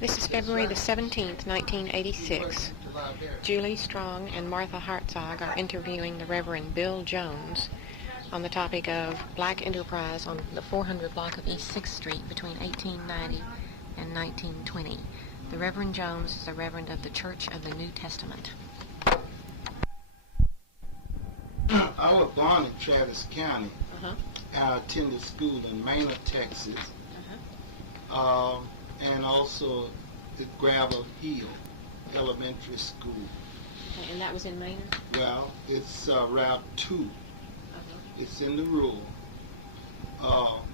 This is February the 17th, 1986. Julie Strong and Martha Hartzog are interviewing the Reverend Bill Jones on the topic of black enterprise on the 400 block of East 6th Street between 1890 and 1920. The Reverend Jones is a Reverend of the Church of the New Testament. I was born in Travis County. I attended school in Manor, Texas, and also at Gravel Hill Elementary School. Okay, and that was in Manor? Well, it's Route 2. It's in the rural.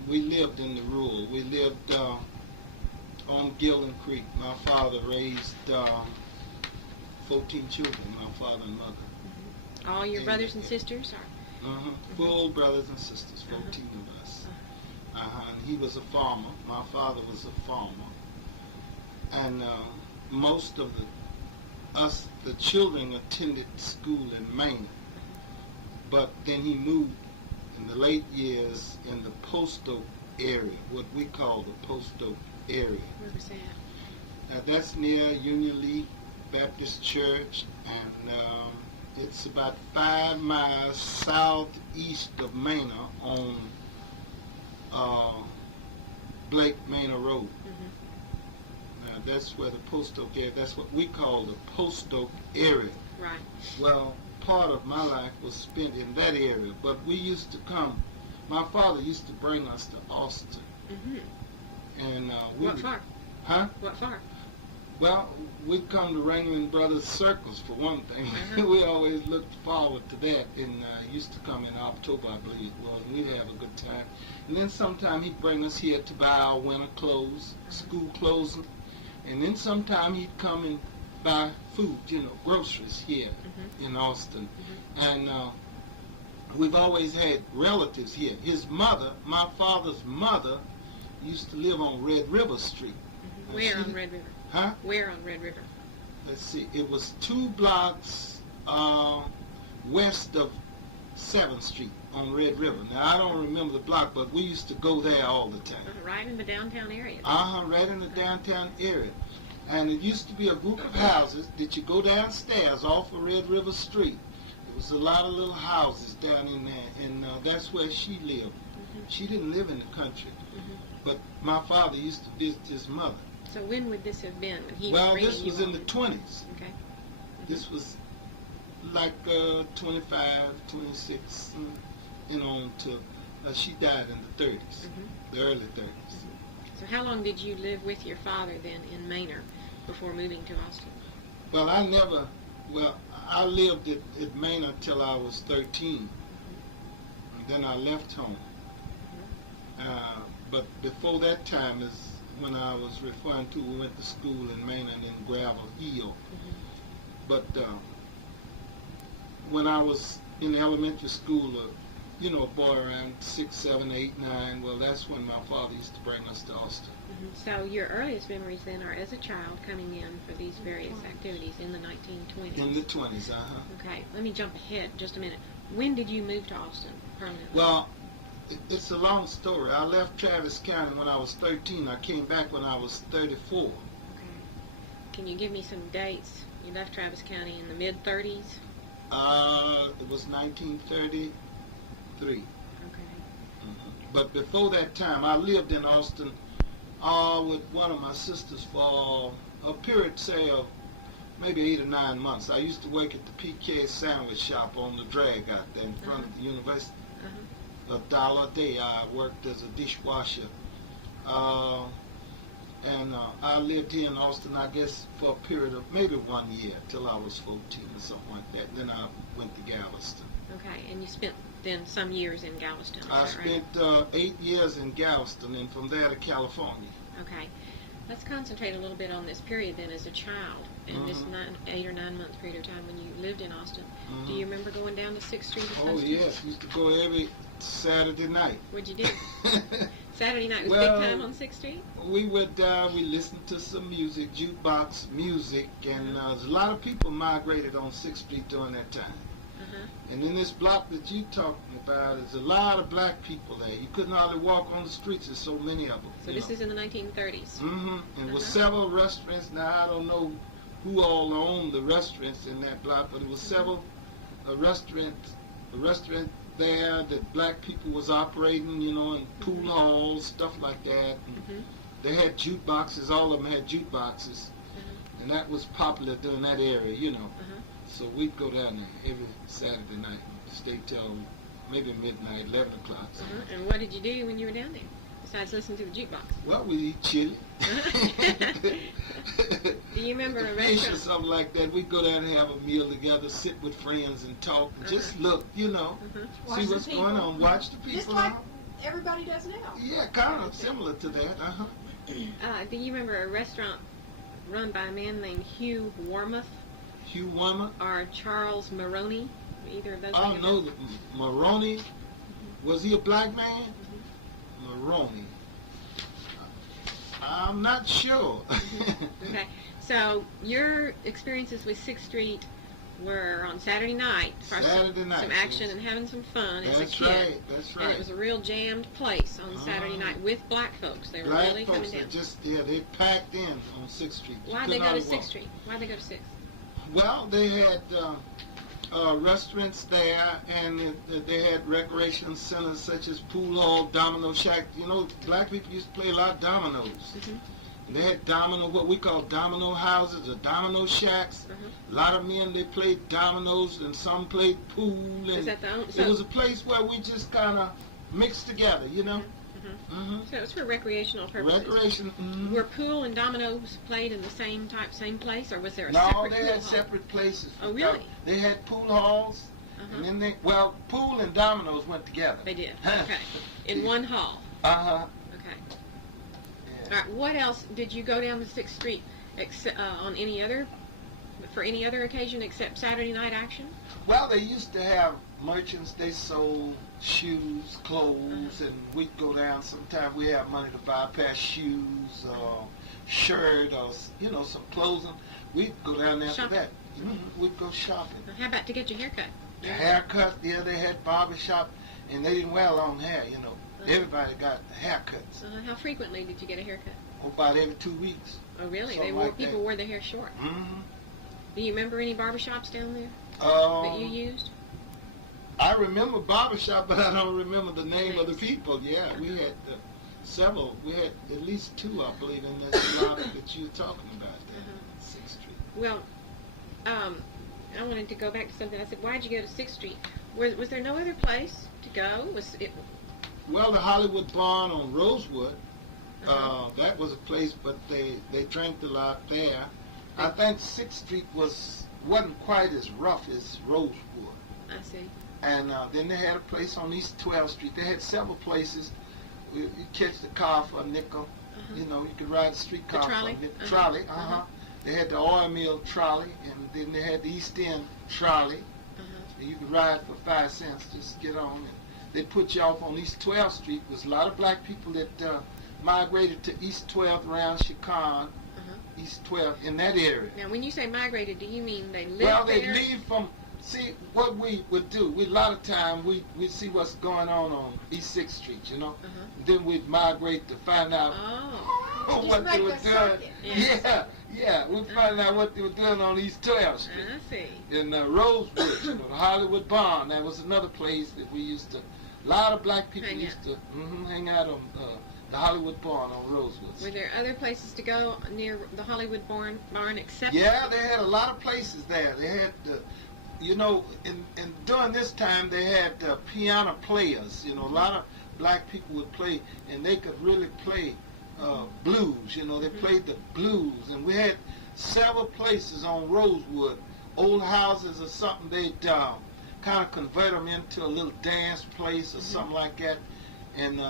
We lived in the rural. We lived on Gillen Creek. My father raised 14 children, my father and mother. All your brothers and sisters? Full brothers and sisters, 14 of us. And he was a farmer. My father was a farmer. And most of the children attended school in Maine. But then he moved in the late years in the Post Oak area, what we call the Post Oak area. Where was that? That's near Union League Baptist Church, and it's about 5 miles southeast of Manor on Blake Manor Road. Now that's where the Post Oak area, that's what we call the Post Oak area. Right. Well, part of my life was spent in that area, but we used to come, my father used to bring us to Austin. And what for? Huh? What for? Well, we'd come to Ringling Brothers Circles for one thing. We always looked forward to that, and used to come in October, I believe it was, and we'd have a good time. And then sometime he'd bring us here to buy our winter clothes, school clothes, and then sometime he'd come and buy food, groceries here in Austin. And we've always had relatives here. His mother, my father's mother, used to live on Red River Street. Where on Red River? Huh? Where on Red River? Let's see, it was 2 blocks west of 7th Street on Red River. Now, I don't remember the block, but we used to go there all the time. Right in the downtown area? Right in the downtown area. And it used to be a group of houses that you go downstairs off of Red River Street. There was a lot of little houses down in there, and that's where she lived. She didn't live in the country, but my father used to visit his mother. So when would this have been? Well, this was in the 20s. Okay. This was like 25, 26, until she died in the 30s, the early 30s. So how long did you live with your father then in Manor before moving to Austin? Well, I lived at Manor till I was 13. And then I left home. But before that time is when I was referring to, we went to school in Manor and in Gravel Hill. But when I was in elementary school, a boy around 6, 7, 8, 9, well, that's when my father used to bring us to Austin. So your earliest memories then are as a child coming in for these various activities in the 1920s? In the 20s, Okay, let me jump ahead just a minute. When did you move to Austin permanently? Well, it's a long story. I left Travis County when I was 13. I came back when I was 34. Okay. Can you give me some dates? You left Travis County in the mid-30s? It was 1933. Okay. But before that time, I lived in Austin with one of my sisters for a period, say, of maybe 8 or 9 months. I used to work at the PK sandwich shop on the drag out there in front of the university. $1 a day. I worked as a dishwasher. And I lived here in Austin, I guess, for a period of maybe 1 year, till I was 14 or something like that. Then I went to Galveston. Okay, and you spent then some years in Galveston, is I that spent right? 8 years in Galveston, and from there to California. Okay. Let's concentrate a little bit on this period then as a child, and this 8 or 9 month period of time when you lived in Austin. Do you remember going down to 6th Street? Oh, yes. We used to go every Saturday night. What'd you do? Saturday night was big time on 6th Street? We went down, we listened to some music, jukebox music, and a lot of people migrated on 6th Street during that time. And in this block that you're talking about, there's a lot of black people there. You couldn't hardly walk on the streets. There's so many of them. So this is in the 1930s. And with several restaurants. Now, I don't know who all owned the restaurants in that block, but it was several restaurants there that black people was operating, you know, and pool halls, stuff like that. And they had jukeboxes. All of them had jukeboxes. And that was popular during that area, you know. So we'd go down there every Saturday night, stay till maybe midnight, 11 o'clock. And what did you do when you were down there, besides listen to the jukebox? Well, we'd eat chili. Do you remember a Fish restaurant? or something like that. We'd go down and have a meal together, sit with friends and talk, and just look, you know, see what's going on, watch the people. Just like everybody does now. Yeah, kind of similar to that. Do you remember a restaurant run by a man named Hugh Warmoth? Hugh Warmoth? Or Charles Maroney? Either of those? I don't know. Maroney? Was he a black man? Maroney. I'm not sure. Okay. So your experiences with 6th Street were on Saturday night. For Saturday night. Some action and having some fun as a That's kid. right. That's right. And it was a real jammed place on Saturday night with black folks. They were Black really folks coming down. they packed in on 6th Street. Why'd they go to 6th Street? Why'd they go to 6th? Well, they had restaurants there, and they had recreation centers such as pool hall, domino shack. You know, black people used to play a lot of dominoes. They had what we call domino houses or domino shacks. A lot of men, they played dominoes, and some played pool. And Is that it was a place where we just kind of mixed together, you know. So it was for recreational purposes. Recreation. Were pool and dominoes played in the same place, or was there a No, separate they pool had hall? separate places. Oh, really? They had pool halls, and then pool and dominoes went together. They did. Okay. In one hall. Okay. All right. What else did you go down to 6th Street for any other occasion except Saturday night action? Well, they used to have merchants. They sold shoes, clothes, and we'd go down. Sometimes we have money to buy a pair of shoes or shirt or some clothing. We'd go down there for that. We'd go shopping. How about to get your hair cut? Haircut, yeah, they had barber shop, and they didn't wear long hair, you know. Everybody got haircuts. How frequently did you get a haircut? About every 2 weeks. Oh, really? Something People wore their hair short. Do you remember any barbershops down there that you used? I remember barbershop, but I don't remember the name of the people. Yeah, we had several. We had at least 2, I believe, in that block that you're talking about there, 6th Street. Well, I wanted to go back to something. I said, why'd you go to 6th Street? Was there no other place to go? Well, the Hollywood Barn on Rosewood, that was a place, but they drank a lot there. I think 6th Street wasn't quite as rough as Rosewood. I see. And then they had a place on East 12th Street. They had several places. You catch the car for a nickel. You know, you could ride the streetcar for a nickel. Trolley. They had the oil mill trolley, and then they had the East End trolley. And you could ride for 5 cents, just get on. And they put you off on East 12th Street. There was a lot of black people that migrated to East 12th around Chicago, East 12th, in that area. Now, when you say migrated, do you mean they lived there? Well, there? they leave from... See, what we would do, a lot of time, we'd see what's going on East 6th Street, you know? Then we'd migrate to find out what they were doing. Yeah, we'd find out what they were doing on East 12th Street. I see. In Rosewood, you know, the Hollywood Barn, that was another place that we used to... A lot of black people used to hang out on the Hollywood Barn on Rosewood. Were there other places to go near the Hollywood Barn except... Yeah, they had a lot of places there. They had... you know, and during this time they had piano players. You know, a lot of black people would play, and they could really play blues. You know, they played the blues, and we had several places on Rosewood, old houses or something. They'd kind of convert them into a little dance place or something like that, and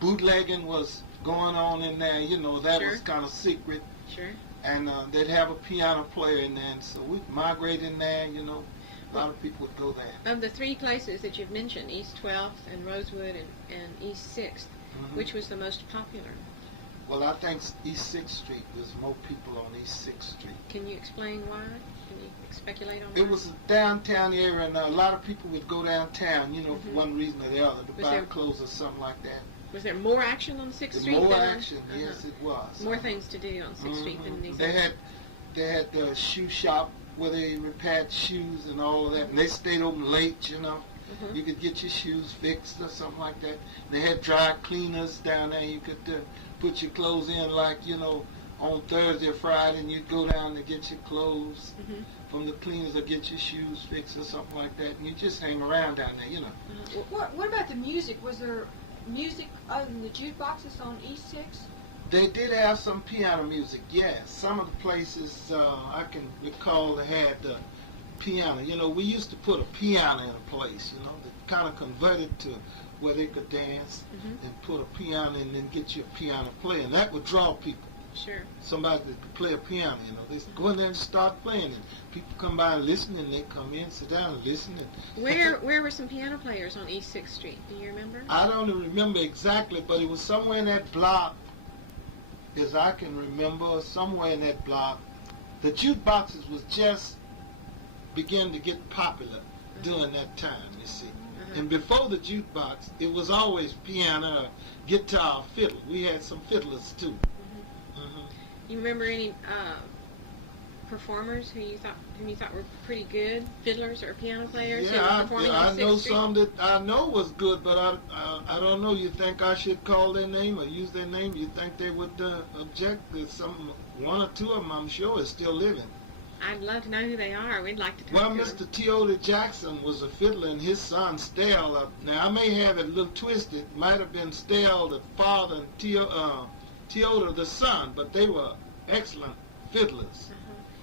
bootlegging was going on in there. You know, that was kind of secret. Sure. And they'd have a piano player in there, and so we'd migrate in there, you know. A lot of people would go there. Of the 3 places that you've mentioned, East 12th and Rosewood and East 6th, which was the most popular? Well, I think East 6th Street, there's more people on East 6th Street. Can you explain why? Can you speculate on It why? was a downtown area, and a lot of people would go downtown, you know, for Mhm. one reason or the other, to Was buy there- clothes or something like that. Was there more action on 6th Street? More than on- action, Uh-huh. yes, it was. More things to do on 6th Street than these. They had the shoe shop where they repaired shoes and all of that, and they stayed open late, you know. Mhm. You could get your shoes fixed or something like that. They had dry cleaners down there. You could put your clothes in, like, you know, on Thursday or Friday, and you'd go down to get your clothes Mhm. from the cleaners or get your shoes fixed or something like that, and you just hang around down there, you know. What about the music? Was there music other than the jukeboxes on East 6th? They did have some piano music, yes. Some of the places I can recall they had the piano. You know, we used to put a piano in a place, you know, that kind of converted to where they could dance Mhm. and put a piano and then get you a piano player. And that would draw people. Sure. Somebody that could play a piano, you know. They go in there and start playing, and people come by and listen, and they come in, sit down and listen. And Where were some piano players on East 6th Street? Do you remember? I don't remember exactly, but it was somewhere in that block, as I can remember, somewhere in that block. The jukeboxes was just beginning to get popular during that time, you see. And before the jukebox, it was always piano, guitar, fiddle. We had some fiddlers too. You remember any performers whom you thought were pretty good fiddlers or piano players who were Yeah, performing I on know 6th Street? some that I know was good, but I don't know. You think I should call their name or use their name? You think they would object? There's one or two of them, I'm sure, is still living. I'd love to know who they are. We'd like to talk Well, to Mr. them. Theodore Jackson was a fiddler, and his son, Stell, now I may have it a little twisted, might have been Stell the father and Theodore the son, but they were excellent fiddlers.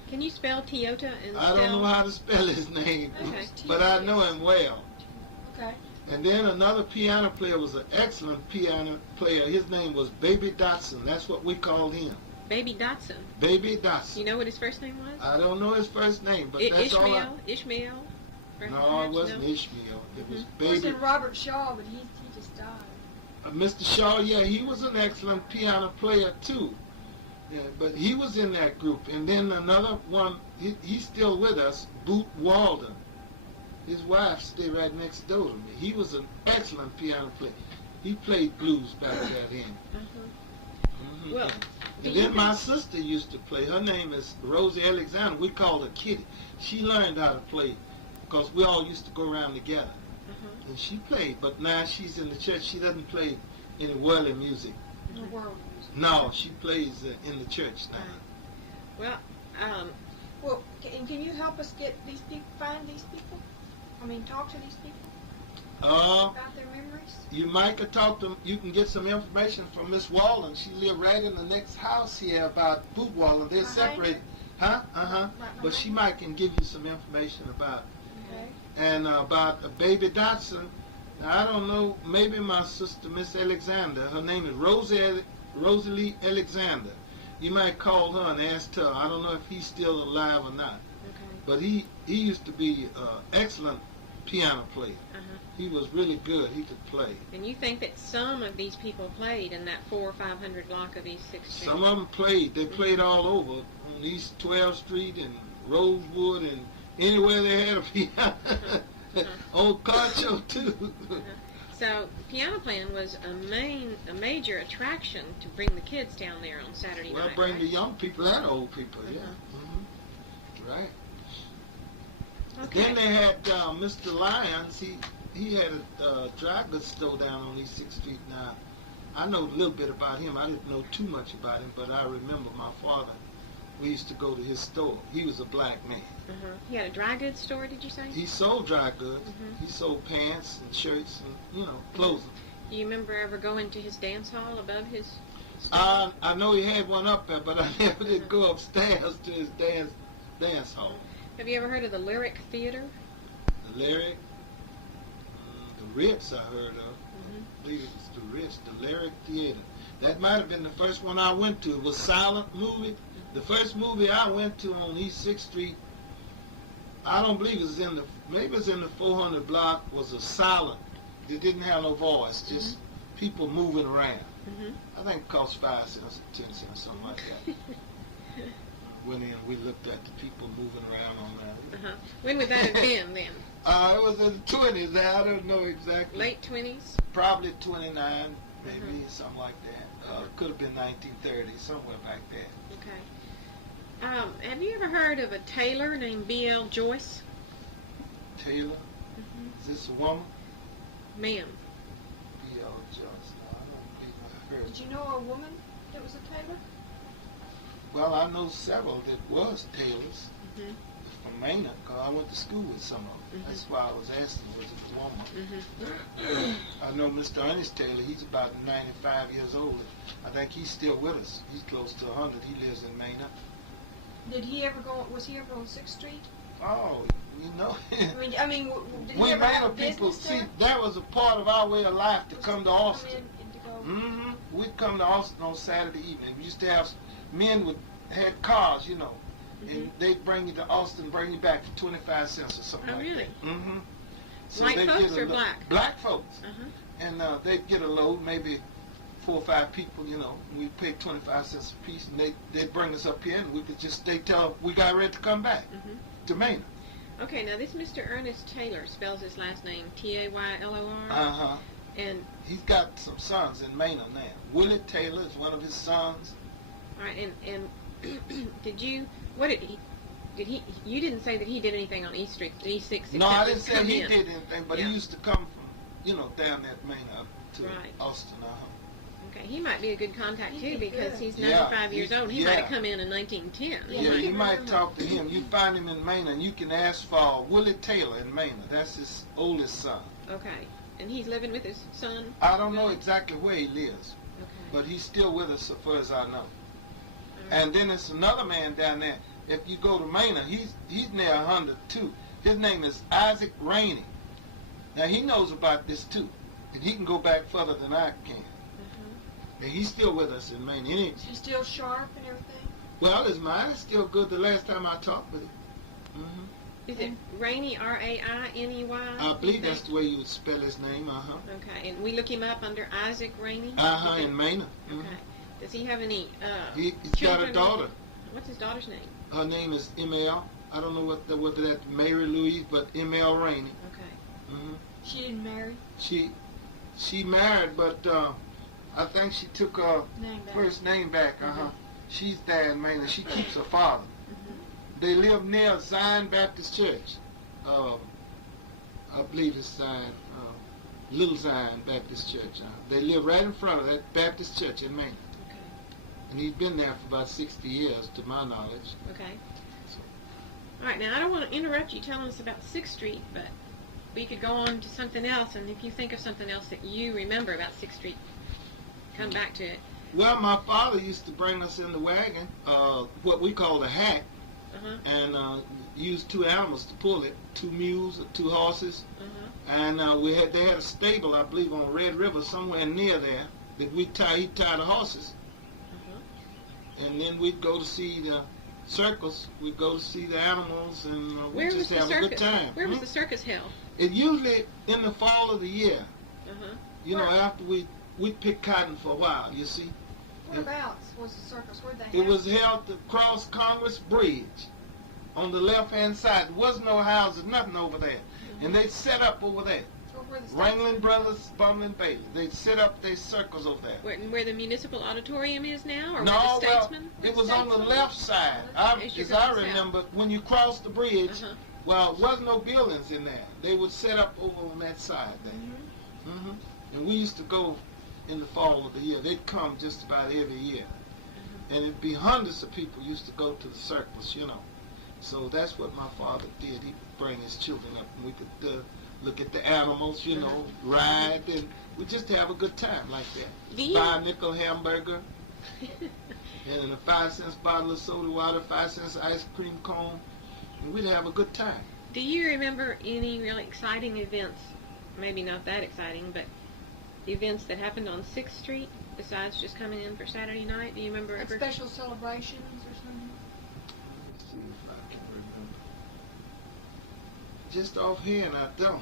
Can you spell Toyota and I don't know how to spell his name, Okay. but I know him well. Okay. And then another piano player was an excellent piano player. His name was Baby Dotson. That's what we called him. Baby Dotson? Baby Dotson. You know what his first name was? I don't know his first name, but that's all I... Ishmael? No, it Perhaps? wasn't Ishmael. It was It was Baby... in Robert Shaw, but he just died. Mr. Shaw, yeah, he was an excellent piano player too. Yeah, but he was in that group. And then another one, he's still with us, Boot Walden. His wife stayed right next door to me. He was an excellent piano player. He played blues back then. Mhm. Well, And then my sister used to play. Her name is Rosie Alexander. We called her Kitty. She learned how to play because we all used to go around together. And she played, but now she's in the church. She doesn't play any worldly music. The world music. No, she plays in the church now. well, Well, can you help us get these people, find these people? I mean, talk to these people about their memories? You might could talk to them. You can get some information from Miss Walden. She lived right in the next house here about Boot Walden. They're Behind separated. Huh? Right But she behind might can give you some information about Okay. and about Baby Dotson. Now, I don't know, maybe my sister, Miss Alexander, her name is Rosalie Alexander. You might call her and ask her. I don't know if he's still alive or not. But he used to be an excellent piano player. He was really good. He could play. and you think that some of these people played in that 400 or 500 block of East 6th Street? Some of them played. They played all over on East 12th Street and Rosewood and anywhere they had a piano. Old Carcho too. So piano playing was a major attraction to bring the kids down there on Saturday Well, night. bring right? the young people and old people, yeah. Right. Okay. Then they had Mr. Lyons. He had a dry goods store down on East 6th Street. Now, I know a little bit about him. I didn't know too much about him, but I remember my father. We used to go to his store. He was a black man. He had a dry goods store, did you say? He sold dry goods. He sold pants and shirts and, clothing. Do you remember ever going to his dance hall above his store? I know he had one up there, but I never did go upstairs to his dance hall. Have you ever heard of the Lyric Theater? The Lyric, the Ritz I heard of. I believe it was the Ritz, the Lyric Theater. That might have been the first one I went to. It was a silent movie. The first movie I went to on East 6th Street, I don't believe it was maybe it was in the 400 block, was a silent. It didn't have no voice, just people moving around. Mm-hmm. I think it cost 5 cents or 10 cents, something like that. Went in, we looked at the people moving around on that. Uh-huh. When would that have been then? It was in the 20s. I don't know exactly. Late 20s? Probably 29, maybe, something like that. Could have been 1930, somewhere back there. Okay. Have you ever heard of a tailor named B.L. Joyce? Taylor? Mm-hmm. Is this a woman? Ma'am. B.L. Joyce. No, I don't believe I heard. Did you know a woman that was a tailor? Well, I know several that was tailors Mm-hmm. from Maynard, because I went to school with some of them. Mm-hmm. That's why I was asking, was it a woman? Mm-hmm. I know Mr. Ernest Taylor, he's about 95 years old. I think he's still with us. He's close to 100. He lives in Maynard. Did he ever go? Was he ever on 6th Street? Oh, you know. I mean, did he We ever have a Maynard people, business see, there? that was a part of our way of life to come to Austin. Come in and to go. Mm-hmm. We'd come to Austin on Saturday evening. We used to have men with had cars, you know, and they'd bring you to Austin, bring you back for 25 cents or something Oh, like really? that. Mm-hmm. So White they'd folks get or black? Black folks. Uh-huh. And they'd get a load, maybe 4 or 5 people, you know. We'd pay 25 cents a piece, and they'd bring us up here, and we could just, they'd tell we got ready to come back to Maynard. Okay, now this Mr. Ernest Taylor spells his last name Taylor. Uh-huh. And, He's got some sons in Maynard now. Willie Taylor is one of his sons. all right, and you didn't say that he did anything on East Street, East 6. No, I didn't except say come he in. did anything, but Yeah. he used to come from, you know, down that Maynard up to Right. Austin. Okay, he might be a good contact He'd too be because good. he's Yeah, 95 years old. He yeah. might have come in 1910. Yeah, Yeah, he you can might remember. talk to him. You find him in Maynard, and you can ask for Willie Taylor in Maynard. That's his oldest son. Okay, and he's living with his son? I don't know exactly where he lives, Okay. but he's still with us as far as I know. All right. And then there's another man down there. If you go to Maynard, he's near 100 too. His name is Isaac Rainey. Now he knows about this too, and he can go back further than I can. And he's still with us in Maynard. Is he still sharp and everything? Well, his mind is still good. The last time I talked with him. Mm-hmm. Is it Rainey, Rainey? I believe that's the way you would spell his name. Okay, and we look him up under Isaac Rainey? In Maynard. Okay. Does he have any He's got a children? daughter. What's his daughter's name? Her name is M.L. I don't know whether that's Mary Louise, but M.L. Rainey. Okay. Mm-hmm. She didn't marry. She married, but I think she took her Name back. first name back. She's there in Maynard. She keeps her father. They live near Zion Baptist Church. I believe it's Zion, Little Zion Baptist Church. They live right in front of that Baptist church in Maynard. Okay. And he's been there for about 60 years, to my knowledge. Okay. All right, now I don't want to interrupt you telling us about 6th Street, but we could go on to something else, and if you think of something else that you remember about 6th Street, come back to it. Well, my father used to bring us in the wagon, what we call the hack, and use 2 animals to pull it, 2 mules or 2 horses. And they had a stable, I believe, on Red River, somewhere near there, that he'd tie the horses. And then we'd go to see the circus. We'd go to see the animals, and we'd just have a good time. Where was the circus held? It usually in the fall of the year. You know, after we'd pick cotton for a while, you see. Whereabouts was the circus? Where'd they It have was held across Congress Bridge on the left-hand side. There was no houses, nothing over there. And they set up over there. Over the Wrangling Brothers, Bumlin Bailey. They set up their circles over there. Where the municipal auditorium is now, or No, where the well, Statesman? it was on the left side. As you As go I south. remember, when you crossed the bridge, well, there was no buildings in there. They would set up over on that side there. And we used to go in the fall of the year. They'd come just about every year. And it'd be hundreds of people used to go to the circus, you know. So that's what my father did. He'd bring his children up, and we could look at the animals, you know, ride, and we just have a good time like that. Buy a nickel hamburger, and a 5-cent bottle of soda water, 5 cents ice cream cone, and we'd have a good time. Do you remember any really exciting events, maybe not that exciting, but events that happened on 6th Street besides just coming in for Saturday night? Do you remember like ever? special celebrations or something? Let's see if I can remember. Just offhand, I don't.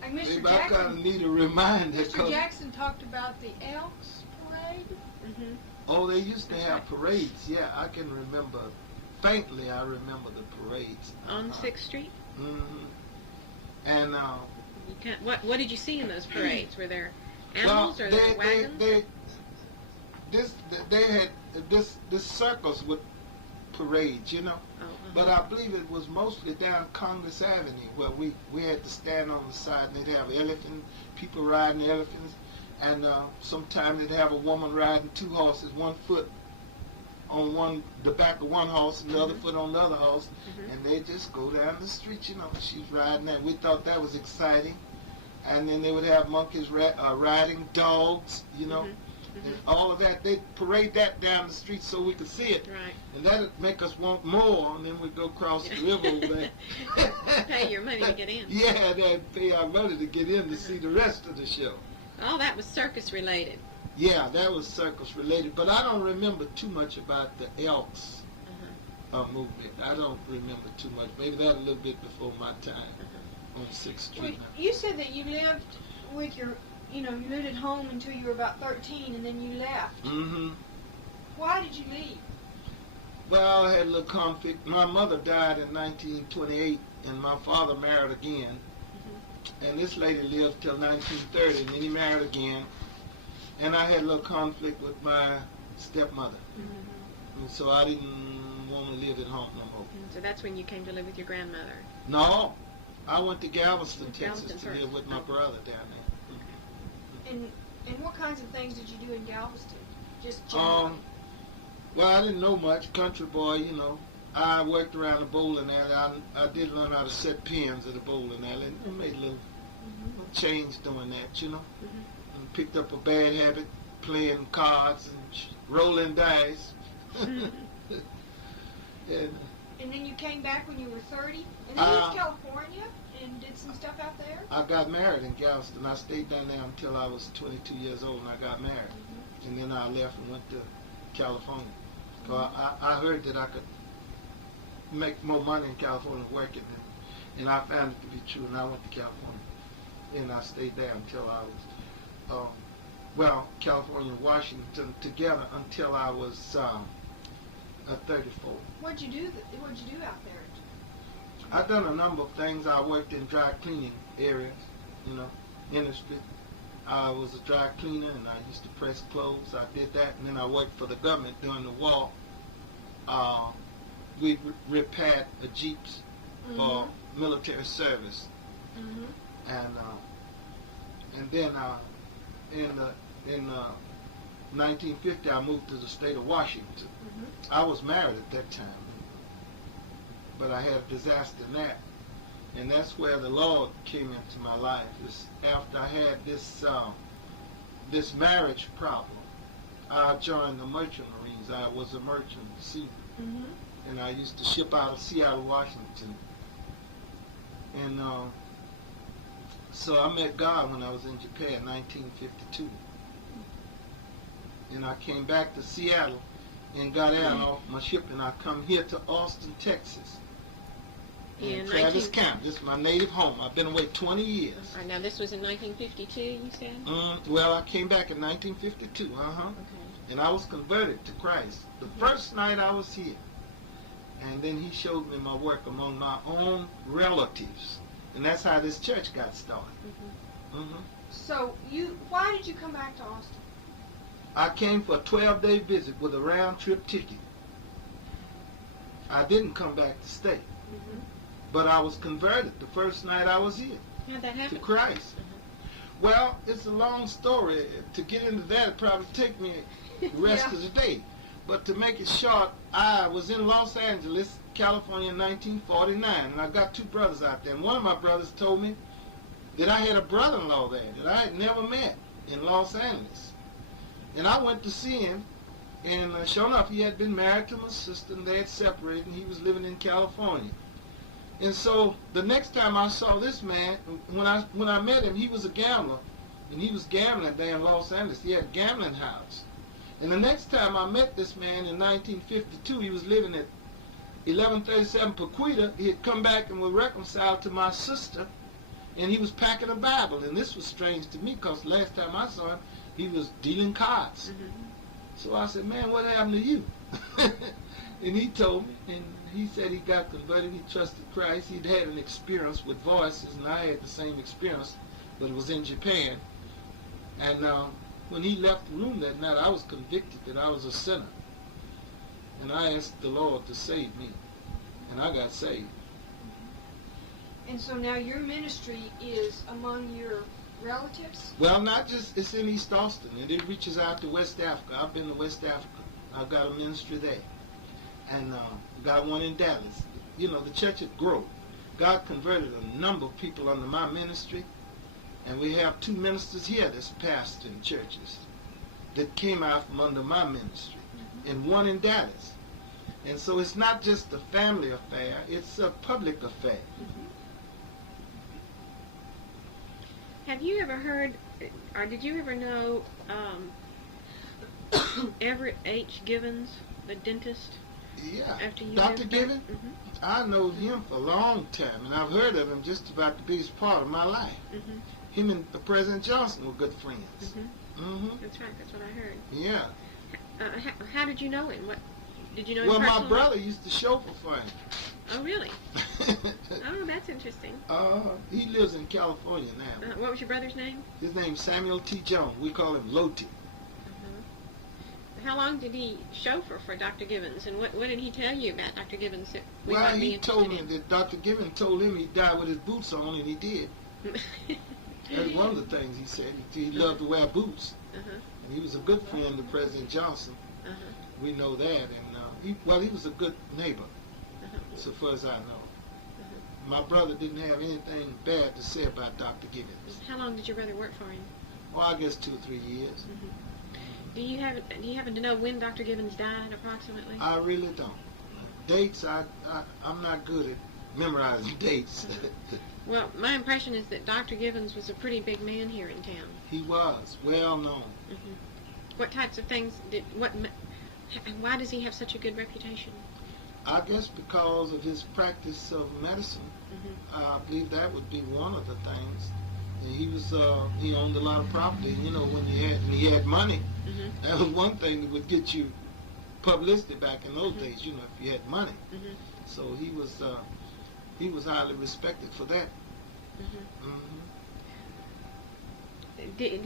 Like Mr. Maybe I kind of Jackson, need a reminder. Mr. Jackson talked about the Elks Parade. Mm-hmm. Oh, they used to That's have right. parades. Yeah, I can remember. Faintly, I remember the parades. On 6th Street? Mm-hmm. And What did you see in those parades? Were there animals or there wagons? They had this circus with parades, you know. Oh, uh-huh. But I believe it was mostly down Congress Avenue where we had to stand on the side and they'd have people riding elephants, and sometimes they'd have a woman riding 2 horses, 1 foot on the back of one horse and the other foot on the other horse, and they just go down the street, you know. She's riding that. We thought that was exciting. And then they would have monkeys riding dogs, you know. And all of that. They'd parade that down the street so we could see it. Right. And that'd make us want more, and then we'd go across the river over there. Pay your money to get in. Yeah, they'd pay our money to get in to see the rest of the show. Oh, that was circus related. Yeah, that was circus related, but I don't remember too much about the Elks movement. I don't remember too much. Maybe that a little bit before my time on 6th Street. Well, you said that you lived with you lived at home until you were about 13, and then you left. Mm-hmm. Why did you leave? Well, I had a little conflict. My mother died in 1928, and my father married again. And this lady lived till 1930, and then he married again. And I had a little conflict with my stepmother. And so I didn't want to live at home no more. So that's when you came to live with your grandmother. No, I went to Galveston, Texas to Galveston live with my brother down there. And what kinds of things did you do in Galveston? Just generally? Well, I didn't know much. Country boy, you know. I worked around the bowling alley. I did learn how to set pins at the bowling alley. And I made a little change doing that, you know. And picked up a bad habit, playing cards and rolling dice. And then you came back when you were 30, and then you went to California and did some stuff out there? I got married in Galveston. I stayed down there until I was 22 years old, and I got married. And then I left and went to California. I heard that I could make more money in California working, and I found it to be true, and I went to California. And I stayed there until I was, California and Washington together until I was 34. What'd you do out there? I've done a number of things. I worked in dry cleaning areas, you know, industry. I was a dry cleaner, and I used to press clothes. I did that, and then I worked for the government during the war. We repaired Jeeps for military service, and then in 1950 I moved to the state of Washington. I was married at that time, but I had a disaster in that, and that's where the Lord came into my life. After I had this marriage problem, I joined the Merchant Marines. I was a merchant seaman, and I used to ship out of Seattle, Washington. And so I met God when I was in Japan in 1952. And I came back to Seattle and got out off my ship, and I come here to Austin, Texas. In Travis County. This is my native home. I've been away 20 years. All right, now this was in 1952, you said? Well, I came back in 1952, Okay. and I was converted to Christ the first night I was here. And then he showed me my work among my own relatives. And that's how this church got started. So why did you come back to Austin? I came for a 12-day visit with a round-trip ticket. I didn't come back to stay. But I was converted the first night I was here. How'd that happen? To Christ. Well, it's a long story. To get into that, it'd probably take me the rest of the day. But to make it short, I was in Los Angeles, California in 1949, and I got 2 brothers out there. And one of my brothers told me that I had a brother-in-law there that I had never met in Los Angeles. And I went to see him, and sure enough, he had been married to my sister, and they had separated, and he was living in California. And so the next time I saw this man, when I met him, he was a gambler, and he was gambling there in Los Angeles. He had a gambling house. And the next time I met this man in 1952, he was living at 1137 Paquita. He had come back and was reconciled to my sister, and he was packing a Bible. And this was strange to me because last time I saw him, he was dealing cards. So I said, man, what happened to you? And he told me, and he said he got converted, he trusted Christ. He'd had an experience with voices, and I had the same experience, but it was in Japan. And when he left the room that night, I was convicted that I was a sinner. And I asked the Lord to save me, and I got saved. And so now your ministry is among your relatives? Well, not just, it's in East Austin, and it reaches out to West Africa. I've been to West Africa. I've got a ministry there. And got one in Dallas. You know, the church had grown. God converted a number of people under my ministry, and we have 2 ministers here that's pastoring churches that came out from under my ministry, and one in Dallas. And so it's not just a family affair, it's a public affair. Have you ever heard, or did you ever know Everett H. Givens, the dentist? Yeah, After you Dr. Givens? Mm-hmm. I know him for a long time, and I've heard of him just about the biggest part of my life. Mm-hmm. Him and President Johnson were good friends. That's right, that's what I heard. Yeah. How did you know him? What did you know him Well, personally? my brother used to chauffeur for him. Oh, really? Oh, that's interesting. He lives in California now. What was your brother's name? His name's Samuel T. Jones. We call him Loti. How long did he chauffeur for Dr. Givens, and what did he tell you about Dr. Givens that we Well, might be he told me interested that Dr. Givens told him he'd die with his boots on, and he did. in? That's one of the things he said. He loved to wear boots. And he was a good friend to President Johnson. We know that. And he was a good neighbor, so far as I know. My brother didn't have anything bad to say about Dr. Givens. How long did your brother work for him? Well, I guess 2 or 3 years. Do you happen to know when Dr. Givens died, approximately? I really don't. Dates, I'm not good at memorizing dates. Well, my impression is that Dr. Givens was a pretty big man here in town. He was well known. What types of things why does he have such a good reputation? I guess because of his practice of medicine. I believe that would be one of the things. And he owned a lot of property. You know, when he had money, that was one thing that would get you publicity back in those days. You know, if you had money. So he was highly respected for that.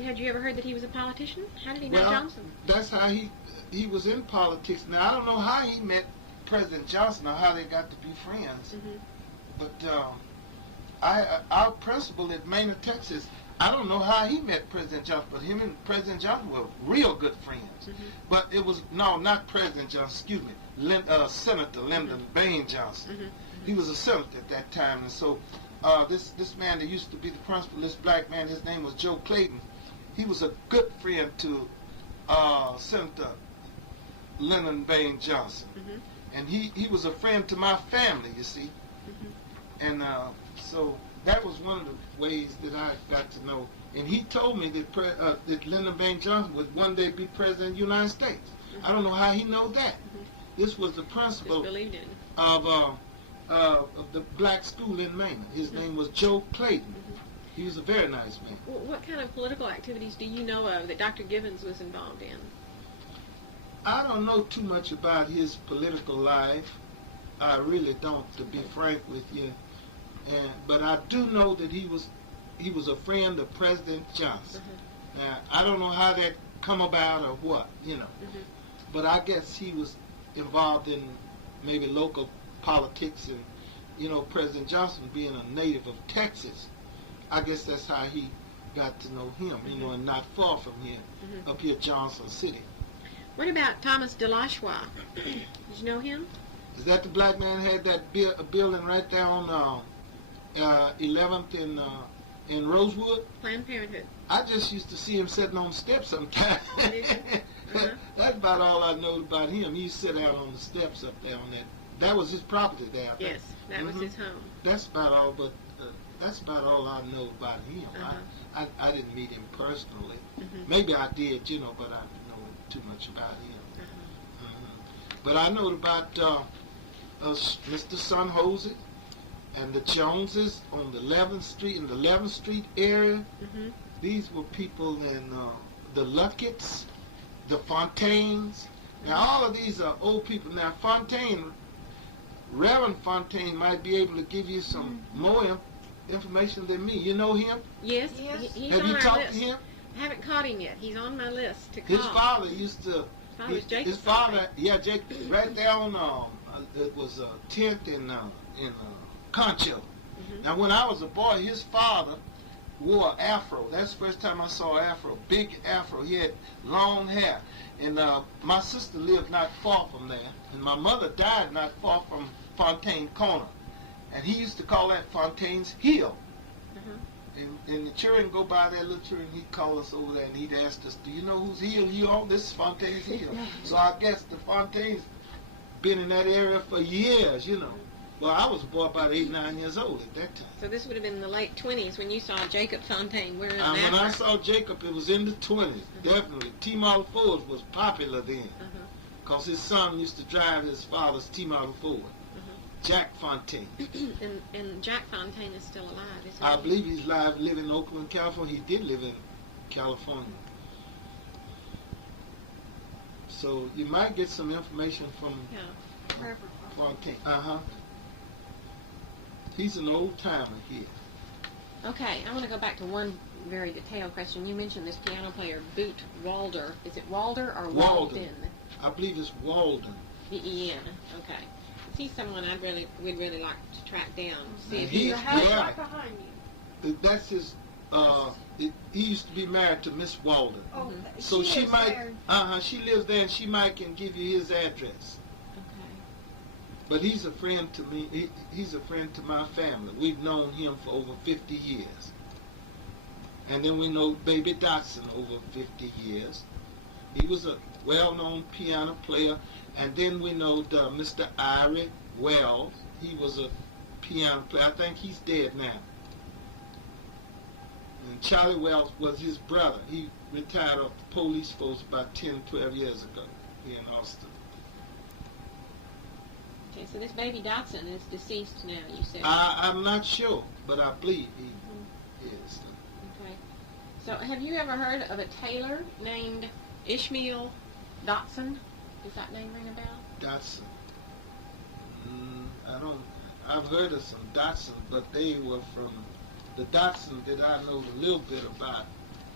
Had you ever heard that he was a politician? How did he know Well, Johnson? That's how he was in politics. Now, I don't know how he met President Johnson or how they got to be friends. But our principal at Maynard, Texas, I don't know how he met President Johnson, but him and President Johnson were real good friends. But it was, not President Johnson, excuse me, Senator Lyndon Baines Johnson. He was a senator at that time, and so this man that used to be the principal, this black man, his name was Joe Clayton. He was a good friend to Senator Lyndon Baines Johnson. And he was a friend to my family, you see. And so that was one of the ways that I got to know. And he told me that Lyndon Baines Johnson would one day be president of the United States. I don't know how he know that. This was the principal of the black school in Maine. His name was Joe Clayton. He was a very nice man. Well, what kind of political activities do you know of that Dr. Givens was involved in? I don't know too much about his political life. I really don't, to be frank with you. But I do know that he was a friend of President Johnson. Now, I don't know how that come about or what, you know. But I guess he was involved in maybe local politics, and, you know, President Johnson being a native of Texas, I guess that's how he got to know him, you know, and not far from here, up here Johnson City. What about Thomas DeLachua? Did you know him? Is that the black man had that building right there on 11th in Rosewood? Planned Parenthood. I just used to see him sitting on the steps sometimes. That's about all I know about him. He used to sit out on the steps up there on that. That was his property there. Yes, that was his home. That's about all, but that's about all I know about him. I didn't meet him personally. Maybe I did, you know, but I don't know too much about him. But I know about Mr. Son Hosey and the Joneses on the 11th Street, in the 11th Street area. These were people in the Luckett's, the Fontaines. Now, all of these are old people. Now, Reverend Fontaine might be able to give you some more information than me. You know him? Yes. Yes. He's Have on you our talked list. to him? I haven't caught him yet. He's on my list to call. His father used to. Was Jacob His father, yeah, Jacob, right there on it was 10th in Concho. Now, when I was a boy, his father wore an afro. That's the first time I saw an afro, big afro. He had long hair. And my sister lived not far from there. And my mother died not far from Fontaine Corner. And he used to call that Fontaine's Hill. And the children go by that little children, he'd call us over there and he'd ask us, do you know whose hill you on? This is Fontaine's Hill. So I guess the Fontaines been in that area for years, you know. Well, I was a boy about 8, 9 years old at that time. So this would have been in the late 20s when you saw Jacob Fontaine wearing an When afro. I saw Jacob, it was in the 20s, definitely. T-Model Ford was popular then, because his son used to drive his father's T-Model Ford, Jack Fontaine. and Jack Fontaine is still alive, isn't he? I believe he's live, living in Oakland, California. He did live in California. So you might get some information from Fontaine. He's an old timer here. Okay, I want to go back to one very detailed question. You mentioned this piano player, Boot Walder. Is it Walder or Walden? I believe it's Walden. V-E-N. Okay. He's someone we'd really like to track down. See if He's The house right behind you. That's his. He used to be married to Miss Walden. Oh, So she lives might. there. She lives there, and she might can give you his address. Okay. But he's a friend to me. He's a friend to my family. We've known him for over 50 years. And then we know Baby Dotson over 50 years. He was a well-known piano player. And then we know Mr. Irie Wells. He was a piano player. I think he's dead now. And Charlie Wells was his brother. He retired off the police force about 10, 12 years ago here in Austin. Okay, so this Baby Dotson is deceased now, you said. I'm not sure, but I believe he is. Okay. So have you ever heard of a tailor named Ishmael Dotson? Does that name ring a bell? Dotson. I don't. I've heard of some Dotson, but they were from the Dotson that I know a little bit about.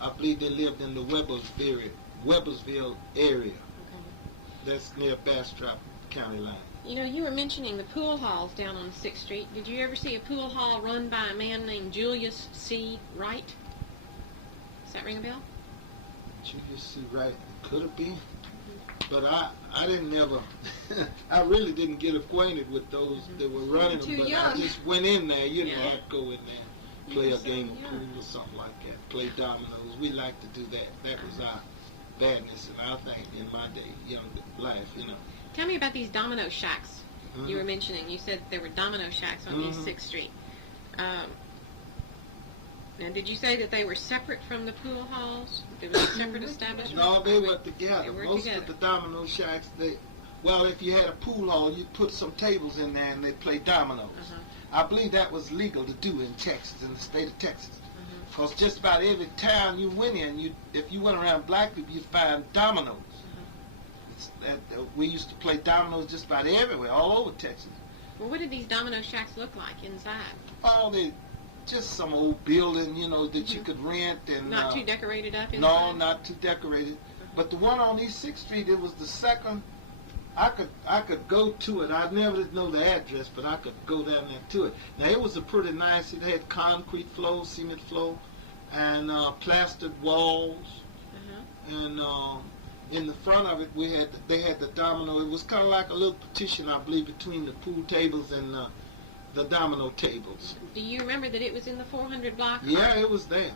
I believe they lived in the Webersville area. Okay. That's near Bastrop County line. You know, you were mentioning the pool halls down on 6th Street. Did you ever see a pool hall run by a man named Julius C. Wright? Does that ring a bell? Julius C. Wright. Could it be? But I didn't ever, I really didn't get acquainted with those that were running them, but I just went in there, you know, I'd go in there, play a game of pool or something like that, play dominoes. We like to do that. That was our badness and our thing in my day, young life, you know. Tell me about these domino shacks you were mentioning. You said there were domino shacks on East 6th Street. Now, did you say that they were separate from the pool halls? They were separate establishments? No, they were together. Most together. of the domino shacks, well, if you had a pool hall, you'd put some tables in there and they'd play dominoes. I believe that was legal to do in Texas, in the state of Texas. Because just about every town you went in, if you went around black people, you'd find dominoes. We used to play dominoes just about everywhere, all over Texas. Well, what did these domino shacks look like inside? Oh, just some old building, you know, that you could rent. And Not too decorated up inside? No, not too decorated. But the one on East 6th Street, it was the second. I could go to it. I never did know the address, but I could go down there to it. Now, it was a pretty nice. It had concrete floor, cement floor, and plastered walls. And in the front of it, they had the domino. It was kind of like a little partition, I believe, between the pool tables and the domino tables. Do you remember that it was in the 400 block? Yeah, it was there.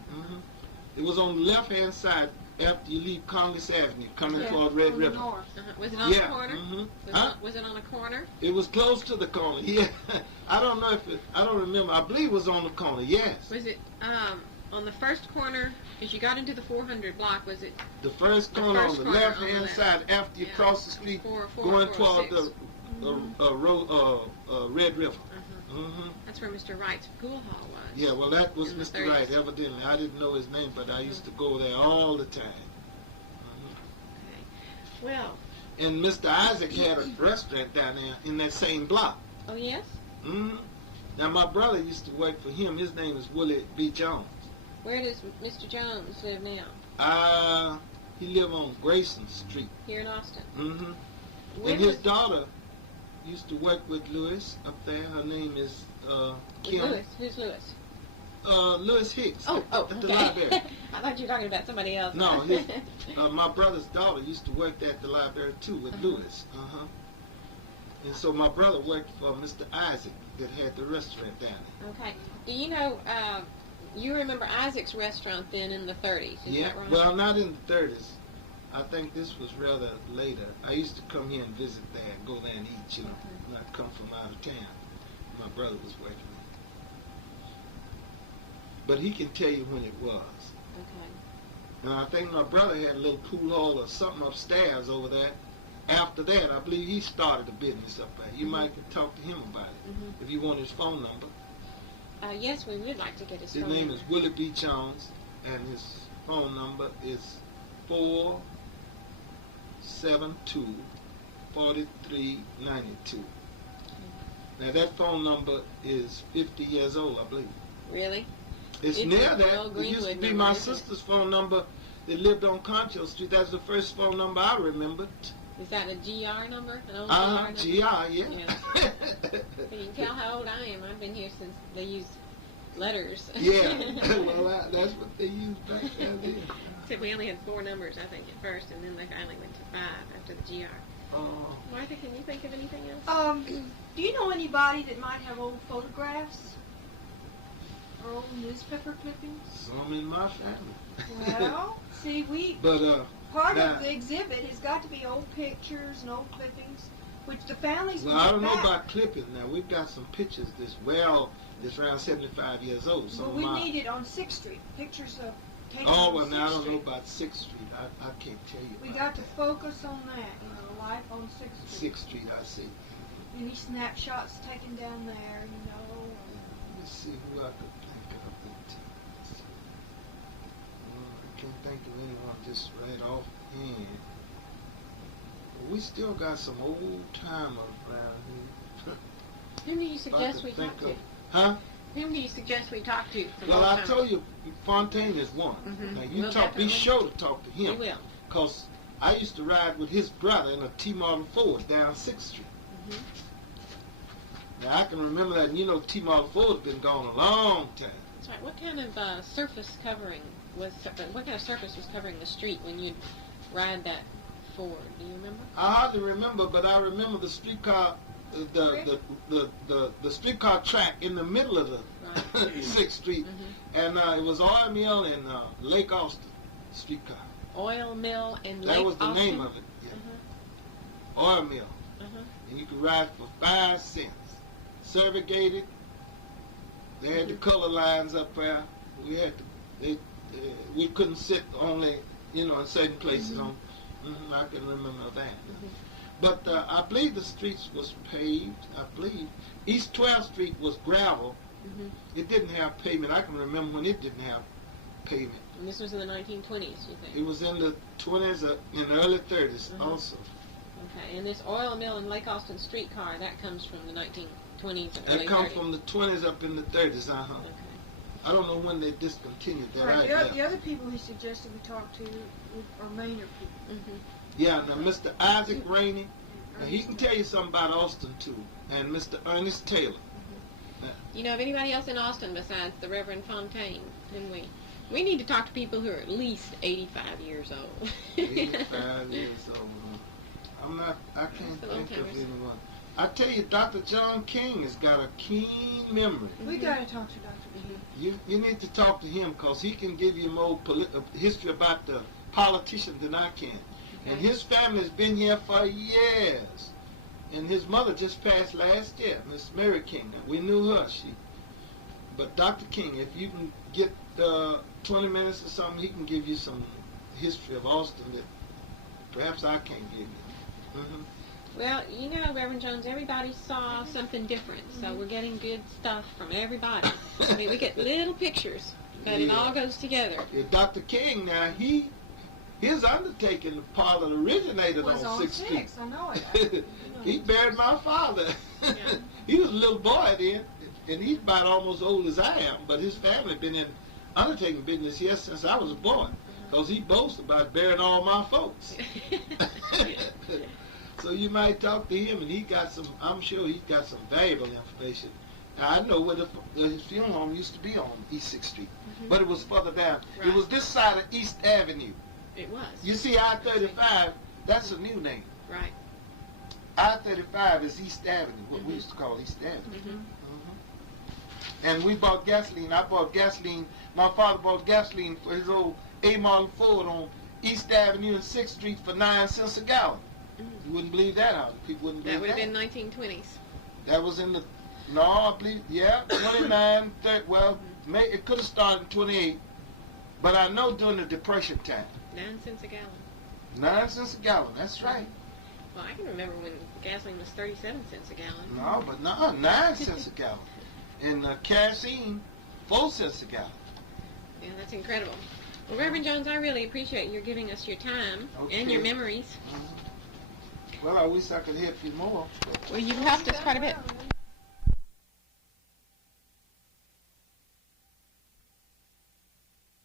It was on the left-hand side after you leave Congress Avenue, coming toward Red River. Was it on the corner? Was it on a corner? It was close to the corner, yeah. I don't know I don't remember. I believe it was on the corner, yes. Was it on the first corner, as you got into the 400 block, was it? The first corner on the left-hand side after you cross the street, going toward the Red River. Mm-hmm. That's where Mr. Wright's pool hall was. Yeah, well, that was in the Mr. 30s. Wright, evidently. I didn't know his name, but I used to go there all the time. Okay. Well. And Mr. Isaac had a restaurant down there in that same block. Oh, yes? Mm-hmm. Now, my brother used to work for him. His name is Willie B. Jones. Where does Mr. Jones live now? He live on Grayson Street. Here in Austin? Mm-hmm. When And his was- daughter used to work with Lewis up there. Her name is Kim. Lewis. Who's Lewis? Lewis Hicks. Oh, at the okay. library. I thought you were talking about somebody else. No, my brother's daughter used to work there at the library too with Lewis. And so my brother worked for Mr. Isaac that had the restaurant down there. Okay. Do you know, you remember Isaac's restaurant then in the 30s, is Yeah, that right? well, not in the 30s. I think this was rather later. I used to come here and visit there and go there and eat, you know, when I come from out of town. My brother was working there. But he can tell you when it was. Okay. Now, I think my brother had a little pool hall or something upstairs over there. After that, I believe he started a business up there. You might can talk to him about it if you want his phone number. Yes, we would like to get his His phone name number. is Willie B. Jones, and his phone number is 472-4392. Now, that phone number is 50 years old, I believe. Really? It's It's near a that. Royal It used to Greenwood be number, my isn't it? sister's phone number that lived on Concho Street. That's the first phone number I remembered. Is that a GR number? An old GR, GR number? yeah. You can tell how old I am. I've been here since they used letters. Yeah, well, that's what they used back then. Except we only had 4 numbers, I think, at first, and then they finally went to 5 after the GR. Martha, can you think of anything else? Do you know anybody that might have old photographs or old newspaper clippings? Some in my family. Well, see, But part now- of the exhibit has got to be old pictures and old clippings, which the families well, will I get don't know back. about clipping. Now we've got some pictures that's around 75 years old. Some But of we my need it on 6th Street. Pictures of taken oh on well, 6th now I don't Street. know about 6th Street. I can't tell you. We about got to that. focus on that, life on 6th Street. 6th Street, I see. Any snapshots taken down there, Let's see who I could think of. I can't think of anyone just right offhand. But we still got some old timers around here. Whom do you suggest we talk to? Huh? Whom do you suggest we talk to? Well, I told you, Fontaine is one. Now you We'll be definitely- sure to talk to We him. will. Because I used to ride with his brother in a T-Model Ford down 6th Street. Now I can remember that, and you know T-Model Ford's been gone a long time. That's right. What kind of surface covering what kind of surface was covering the street when you'd ride that Ford? Do you remember? I hardly remember, but I remember the streetcar, the streetcar track in the middle of the Right. 6th Street, and it was Oil Mill and Lake Austin streetcar. Oil Mill and That Lake was the Austin? name of it. Yeah. Oil Mill, and you could ride for 5 cents. Servigated. They had the color lines up there. We had we couldn't sit only in certain places. I can remember that. But I believe the streets was paved. I believe East 12th Street was gravel. It didn't have pavement. I can remember when it didn't have pavement. And this was in the 1920s, you think? It was in the 20s, in the early 30s also. Okay, and this Oil Mill and Lake Austin streetcar, that comes from the 1920s and That early come 30s. from the 20s up in the 30s, Okay. I don't know when they discontinued that. Right, idea. the other people he suggested we talk to are Maynard people. Yeah, now Mr. Isaac Rainey, now he can tell you something about Austin too, and Mr. Ernest Taylor. You know of anybody else in Austin besides the Reverend Fontaine? Then we need to talk to people who are at least 85 years old. 85 years old. I can't That's the think of old-timers. anyone. I tell you, Dr. John King has got a keen memory. We got to talk to Dr. King. You need to talk to him because he can give you more history about the politicians than I can. Okay. And his family's been here for years. And his mother just passed last year, Miss Mary King. We knew her. But Dr. King, if you can get 20 minutes or something, he can give you some history of Austin that perhaps I can't give you. Well, you know, Reverend Jones, everybody saw something different, so we're getting good stuff from everybody. I mean, we get little pictures, but it all goes together. Yeah, Dr. King, now, his undertaking part of originated on 6th Street. I know it. He buried my father. Yeah. He was a little boy then, and he's about almost old as I am, but his family been in undertaking business here since I was born, because he boasts about burying all my folks. So you might talk to him, and I'm sure he's got some valuable information. Now, I know where his funeral home used to be on East 6th Street, but it was further down. Right. It was this side of East Avenue. It was. You see I-35, that's a new name. Right. I-35 is East Avenue, what we used to call East Avenue. And we bought gasoline. I bought gasoline. My father bought gasoline for his old A-Model Ford on East Avenue and 6th Street for 9 cents a gallon. You wouldn't believe that, how people wouldn't believe that. That would have been 1920s. That was in the, no, I believe, 29, 30, well, it could have started in 28, but I know during the Depression time. 9 cents a gallon. 9 cents a gallon, that's right. Well, I can remember when gasoline was 37 cents a gallon. No, but no, 9 cents a gallon. And kerosene, 4 cents a gallon. Yeah, that's incredible. Well, Reverend Jones, I really appreciate your giving us your time and your memories. Well, I wish I could help you more. Well, you've helped us quite a bit.